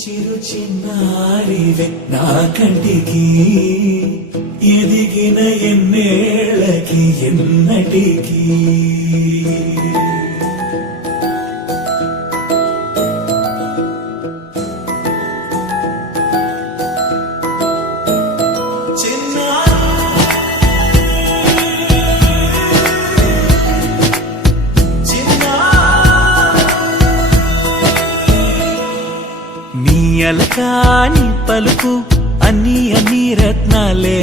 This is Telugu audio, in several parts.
చిరు చిన్నారివే నా కంటికి ఎదిగిన ఎన్నేళ్ళకి ఎన్నటికి అలకాని పలుకు అన్ని అన్ని రత్నాలే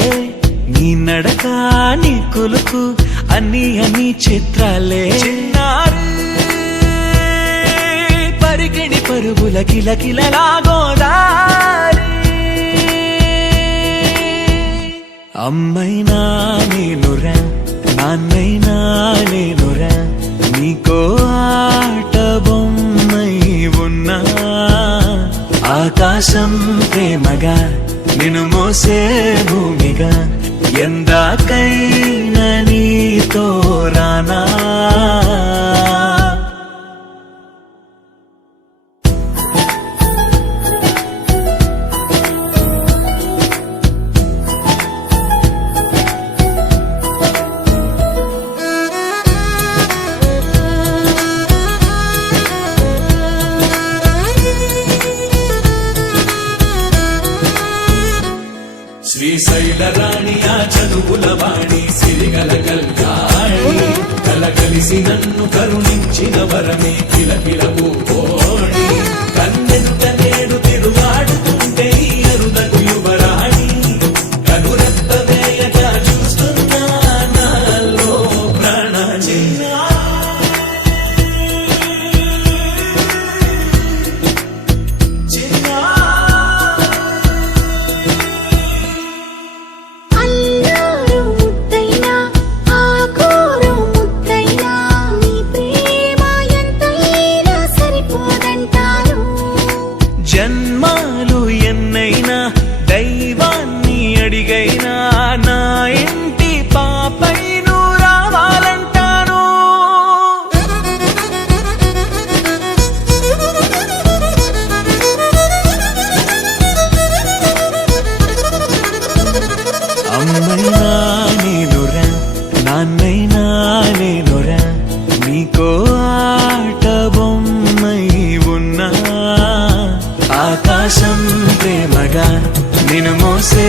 నీ నడకాని కులుకు అన్ని అన్ని చిత్రాలే చిన్నారు పరికిణి పరుగుల కిలకిలలాగోదారి అమ్మైనా నేనురా నాన్నైనా నేనురా నీకో ఆట బొమ్మై ఉన్నా ఆకాశం ప్రేమగా నిన్ను మోసే భూమిగా ఎందాకైనా నీతో రానా శ్రీశైల రాణి ఆ చదువుల వాణి సిరిగల కల్యాణి కలకలిసి నన్ను కరుణించిన వరమే కిలకిల పూకోణి కన్నెదుట నేడు తిరుగాడుతుంటే ఈ అరుదకు యువరాణి కనురెప్ప వేయగా చూస్తున్నా నాలో ప్రాణ జన్మాలు ఎన్నైనా దైవాన్ని అడిగైనా నా ఇంటి పాపై నువ్వు రావాలంటాను అమ్మైనా నేనురా నాన్నైనా నేనురా నీకో ఆట బొమ్మై ఉన్నా ఆకాశం ప్రేమగా నిన్ను మోసే